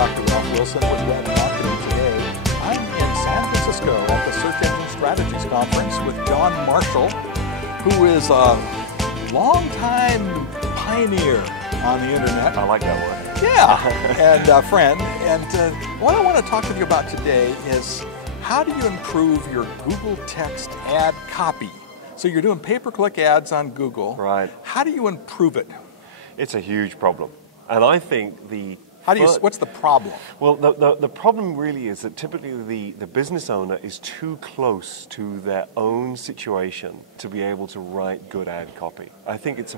Dr. Ralph Wilson with Web Marketing Today. I'm in San Francisco at the Search Engine Strategies Conference with John Marshall, who is a longtime pioneer on the internet. I like that word. Yeah, and a friend. And what I want to talk with you about today is how do you improve your Google text ad copy? So you're doing pay-per-click ads on Google. Right. How do you improve it? It's a huge problem. And I think what's the problem? Well, the problem really is that typically the business owner is too close to their own situation to be able to write good ad copy. I think it's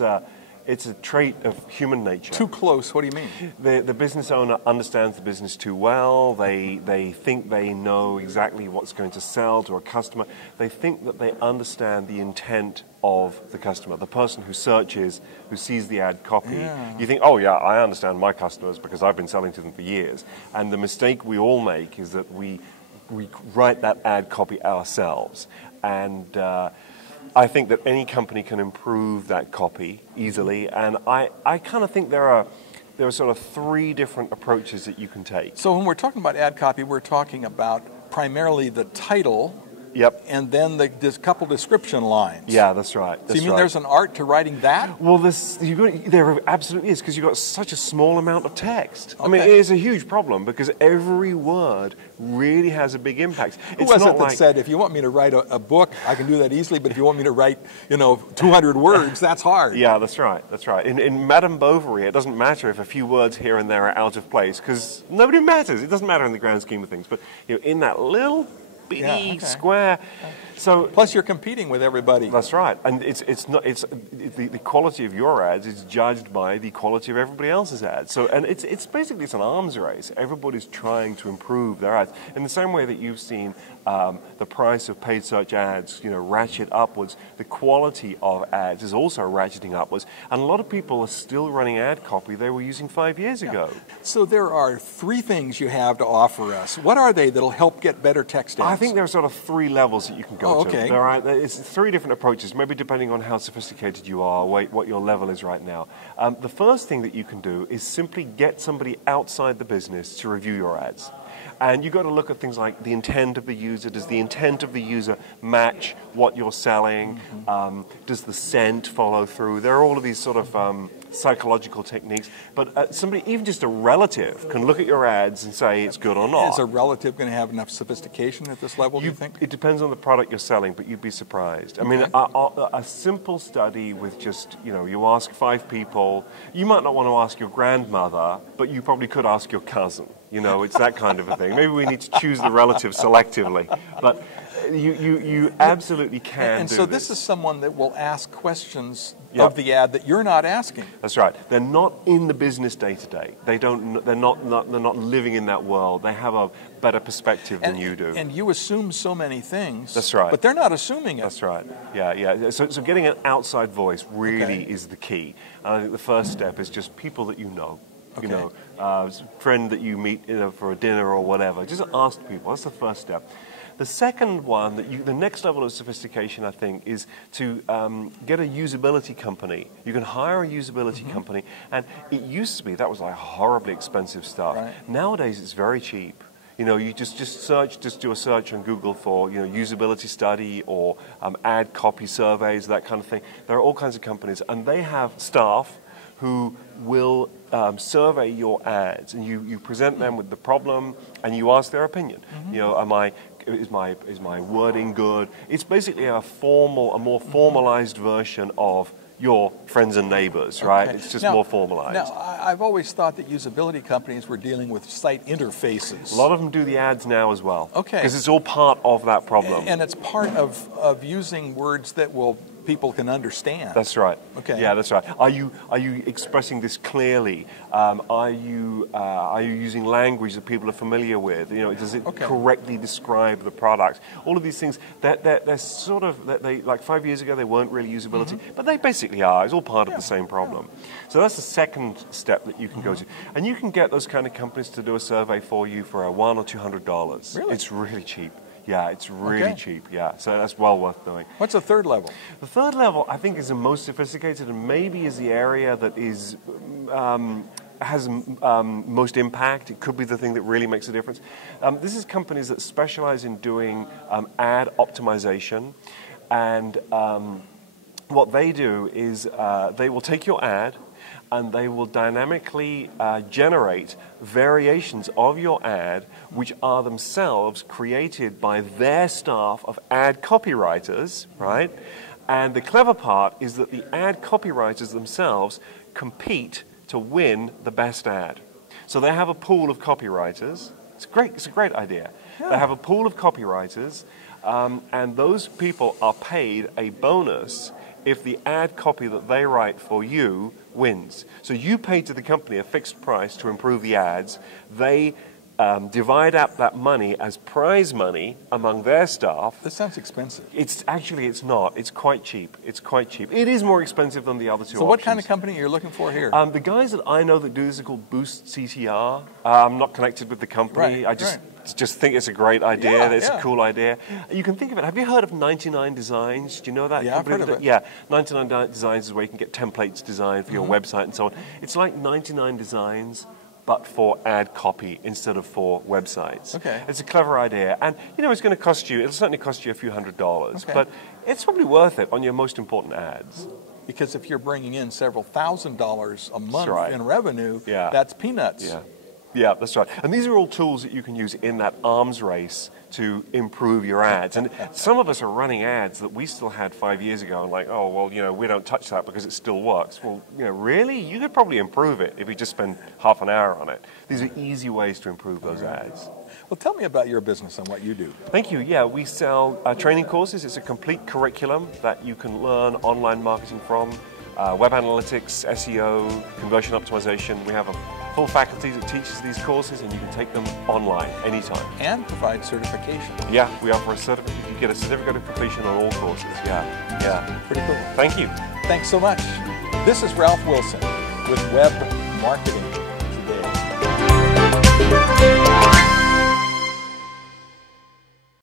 a trait of human nature. Too close, what do you mean? The business owner understands the business too well. They think they know exactly what's going to sell to a customer. They think that they understand the intent of the customer, the person who searches, who sees the ad copy. Yeah. You think, oh yeah, I understand my customers because I've been selling to them for years. And the mistake we all make is that we write that ad copy ourselves. And I think that any company can improve that copy easily, and I kind of think there are sort of three different approaches that you can take. So when we're talking about ad copy, we're talking about primarily the title. Yep. And then the couple description lines. Yeah, that's right. So you mean there's an art to writing that? Well, there absolutely is, because you've got such a small amount of text. Okay. I mean, it is a huge problem because every word really has a big impact. Who was it that said, if you want me to write a book, I can do that easily, but if you want me to write, 200 words, that's hard. Yeah, that's right. That's right. In Madame Bovary, it doesn't matter if a few words here and there are out of place, because nobody matters. It doesn't matter in the grand scheme of things. But in that little square. So plus you're competing with everybody. That's right, and the quality of your ads is judged by the quality of everybody else's ads. So it's basically an arms race. Everybody's trying to improve their ads in the same way that you've seen the price of paid search ads, ratchet upwards. The quality of ads is also ratcheting upwards, and a lot of people are still running ad copy they were using 5 years ago. So there are three things you have to offer us. What are they that'll help get better text ads? I think there are sort of three levels that you can go to. Okay. It's three different approaches, maybe depending on how sophisticated you are, what your level is right now. The first thing that you can do is simply get somebody outside the business to review your ads. And you've got to look at things like the intent of the user. Does the intent of the user match what you're selling? Does the scent follow through? There are all of these sort of psychological techniques. But somebody, even just a relative, can look at your ads and say it's good or not. Is a relative going to have enough sophistication at this level, do you think? It depends on the product you're selling, but you'd be surprised. I mean, a simple study with just, you ask 5 people. You might not want to ask your grandmother, but you probably could ask your cousin. It's that kind of a thing. Maybe we need to choose the relative selectively. But you absolutely can and do so this is someone that will ask questions of the ad that you're not asking. That's right. They're not in the business day to day. They're not living in that world. They have a better perspective than you do. And you assume so many things. That's right. But they're not assuming it. That's right. Yeah. So getting an outside voice really is the key. And I think the first step is just people that you know. Okay. Friend that you meet for a dinner or whatever. Just ask people. That's the first step. The second one, the next level of sophistication, I think, is to get a usability company. You can hire a usability company, and it used to be that was like horribly expensive stuff. Right. Nowadays, it's very cheap. You just do a search on Google for usability study or ad copy surveys, that kind of thing. There are all kinds of companies, and they have staff who will survey your ads, and you present them with the problem, and you ask their opinion. Is my wording good? It's basically a more formalized version of your friends and neighbors, right? Okay. It's just more formalized. Now, I've always thought that usability companies were dealing with site interfaces. A lot of them do the ads now as well. Okay. Because it's all part of that problem. And it's part of using words that people can understand. That's right. Okay. Yeah, that's right. Are you expressing this clearly? Are you using language that people are familiar with? Does it correctly describe the product? All of these things. They're sort of like 5 years ago they weren't really usability, but they basically are. It's all part of the same problem. So that's the second step that you can go to, and you can get those kind of companies to do a survey for you for $100 or $200. Really? It's really cheap. Yeah, it's really cheap, so that's well worth doing. What's the third level? The third level, I think, is the most sophisticated and maybe is the area that is has most impact. It could be the thing that really makes a difference. This is companies that specialize in doing ad optimization, and what they do is they will take your ad and they will dynamically generate variations of your ad which are themselves created by their staff of ad copywriters, right? And the clever part is that the ad copywriters themselves compete to win the best ad. So they have a pool of copywriters. It's a great idea. Yeah. They have a pool of copywriters, and those people are paid a bonus if the ad copy that they write for you wins. So you pay to the company a fixed price to improve the ads. They divide up that money as prize money among their staff. This sounds expensive. It's not. It's quite cheap. It is more expensive than the other two So what options. kind of company are you looking for here? The guys that I know that do this are called Boost CTR. I'm not connected with the company. Right, I just think it's a great idea. It's yeah. a cool idea. You can think of it. Have you heard of 99 Designs? Do you know that? Yeah, I've heard of it. Yeah, 99 Designs is where you can get templates designed for your website and so on. It's like 99 Designs, but for ad copy instead of for websites. Okay. It's a clever idea. And, it's going to cost you, it'll certainly cost you a few $100s, okay. but it's probably worth it on your most important ads. Because if you're bringing in several $1,000s a month right. in revenue, Yeah. that's peanuts. Yeah, that's right. And these are all tools that you can use in that arms race to improve your ads. And some of us are running ads that we still had 5 years ago and like, oh, well, we don't touch that because it still works. Well, really? You could probably improve it if you just spend half an hour on it. These are easy ways to improve those ads. Well, tell me about your business and what you do. Thank you. Yeah, we sell training courses. It's a complete curriculum that you can learn online marketing from. Web analytics, SEO, conversion optimization. We have a full faculty that teaches these courses, and you can take them online anytime. And provide certification. Yeah, we offer a certificate. You get a certificate of completion on all courses. Yeah. Pretty cool. Thank you. Thanks so much. This is Ralph Wilson with Web Marketing